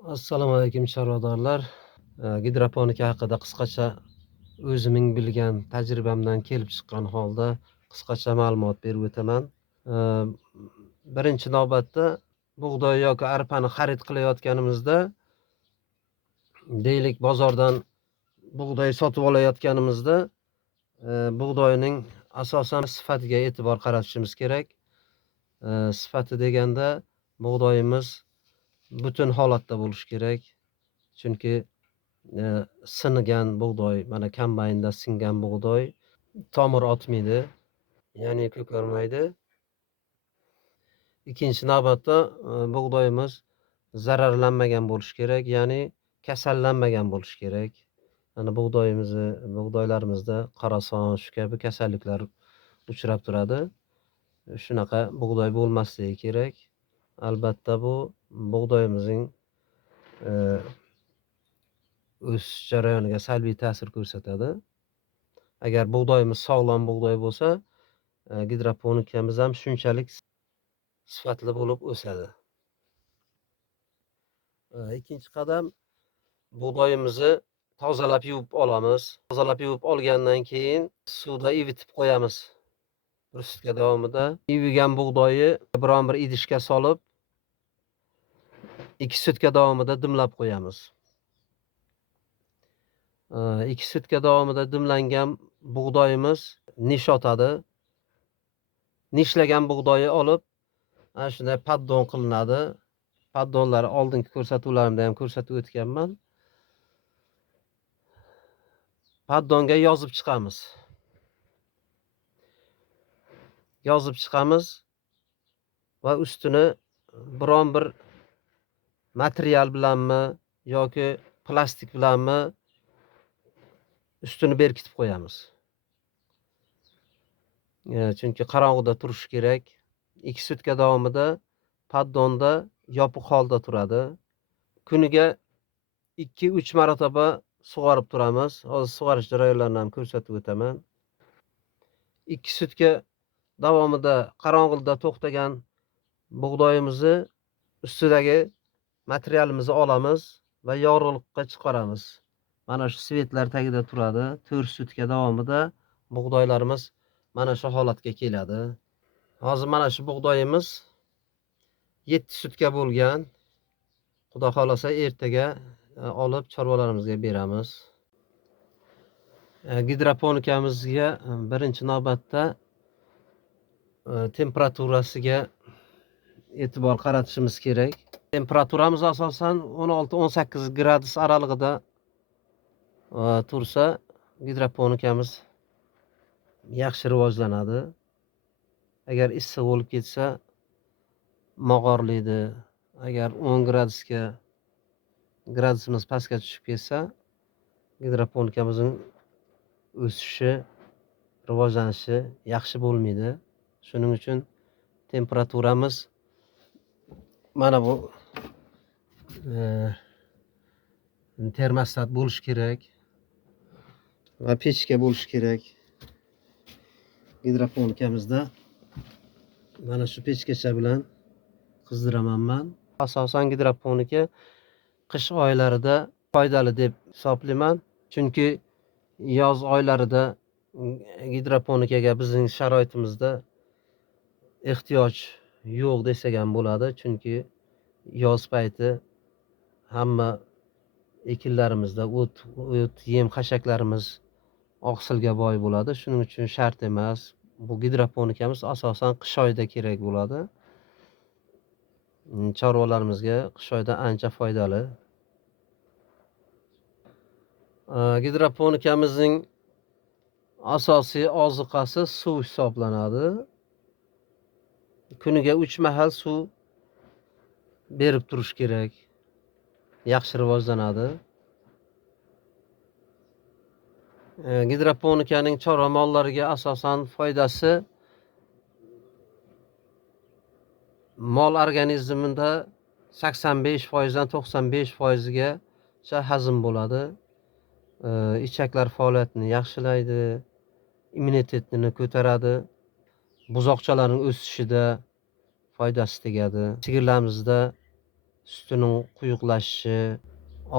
Assalomu alaykum chorvadorlar. Gidroponika haqida qisqacha o'zimning bilgan tajribamdan kelib chiqqan holda qisqacha ma'lumot berib o'taman. Eee, Birinchi navbatda bug'doy yoki arpani xarid qilayotganimizda, deylik bozordan bug'doy sotib olayotganimizda, bug'doyning asosan sifatiga e'tibor qaratishimiz kerak. Sifati deganda bug'doyimiz butun holatda bo'lishi kerak. Chunki sinigan bug'doy, mana kombaynda singan bug'doy tomir otmaydi, ya'ni ko'karmaydi. Ikkinchi navbatda bug'doyimiz zararlanmagan bo'lishi kerak, ya'ni kasallanmagan bo'lishi kerak. Mana bug'doylarimizda qarason shu kabi kasalliklar uchrab turadi. Shunaqa bug'doy bo'lmasligi kerak. Albatta bu bug'doyimizning o'sish jarayoniga salbiy ta'sir ko'rsatadi. Agar bug'doyimiz sog'lom bug'doy bo'lsa, gidroponikamiz ham shunchalik sifatli bo'lib o'sadi. Ikkinchi qadam, bug'doyimizni tozalab yuvib olamiz. Tozalab yuvib olgandan keyin suvda ivitib qo'yamiz. Bir sutka davomida yuvilgan bug'doyi biron bir idishga solib 2 sutka davomida dimlab qo'yamiz. 2 sutka davomida dimlangan bug'doyimiz nish otadi. Nishlagan bug'doyi olib ana shunday paddon qilinadi. Paddonlar oldingi ko'rsatuvlarimda ham ko'rsatib o'tganman. Paddonga yozib chiqamiz. Yozib chiqamiz va ustini biron bir material bilanmi yoki plastik bilanmi ustini berkitib qo'yamiz. Chunki qorong'uda turishi kerak. 2 sutka davomida paddonda yopiq holda turadi. Kuniga 2-3 marotaba sug'orib turamiz. Hozir sug'orish jarayonlarini ham ko'rsatib o'taman. 2 sutka davomida qorong'uda to'xtagan bug'doyimizni ustidagi materialimizni olamiz va yorug'likqa chiqaramiz. Mana shu svetlar tagida turadi. 4 sutka davomida bug'doylarimiz mana shu holatga keladi. Hozir mana shu bug'doyimiz 7 sutka bo'lgan. Xudo xolasa ertaga olib chorvalarimizga beramiz. Gidroponikamizga birinchi navbatda temperaturasiga e'tibor qaratishimiz kerak. Temperaturamiz asosan 16-18 gradus oralig'ida tursa, gidroponikamiz yaxshi rivojlanadi. Agar issiq bo'lib ketsa, mog'orlaydi. Agar 10 gradusimiz pastga tushib ketsa, gidroponikamizning o'sishi, rivojlanishi yaxshi bo'lmaydi. Shuning uchun temperaturamiz mana bu termostat bo'lishi kerak va pechka bo'lishi kerak. Gidroponikamizda mana shu pechkacha bilan qizdiraman men. Asosan gidroponika qish oylarida foydali deb hisoblayman. Chunki yoz oylarida gidroponikaga bizning sharoitimizda ehtiyoj yo'q desak ham bo'ladi. Chunki yoz payti hamma ekinlarimizda o't, yem xashaklarimiz oqsilga boy bo'ladi. Shuning uchun shart emas. Bu gidroponikamiz asosan qish oyida kerak bo'ladi. Chorvalarimizga qish oyida ancha foydali. Gidroponikamizning asosiy ozuqasi suv hisoblanadi. Kuniga 3 mahal suv berib turish kerak. Yaxshi rivojlanadi. Gidroponikaning chorva mollariga asosan foydasi mol organizmida 85% dan 95%gacha hazm bo'ladi. Ichaklar faoliyatini yaxshilaydi, immunitetini ko'taradi, buzoqchalarning o'sishida foydasi tegadi. Sigirlarimizda sutining quyuqlashishi,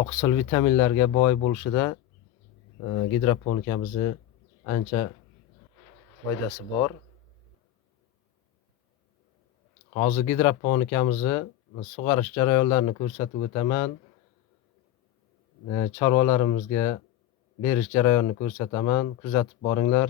oqsil vitaminlarga boy bo'lishida gidroponikamizni ancha foydasi bor. Hozir gidroponikamizni sug'orish jarayonlarini ko'rsatib o'taman. Chorvalarimizga berish jarayonini ko'rsataman. Kuzatib boringlar.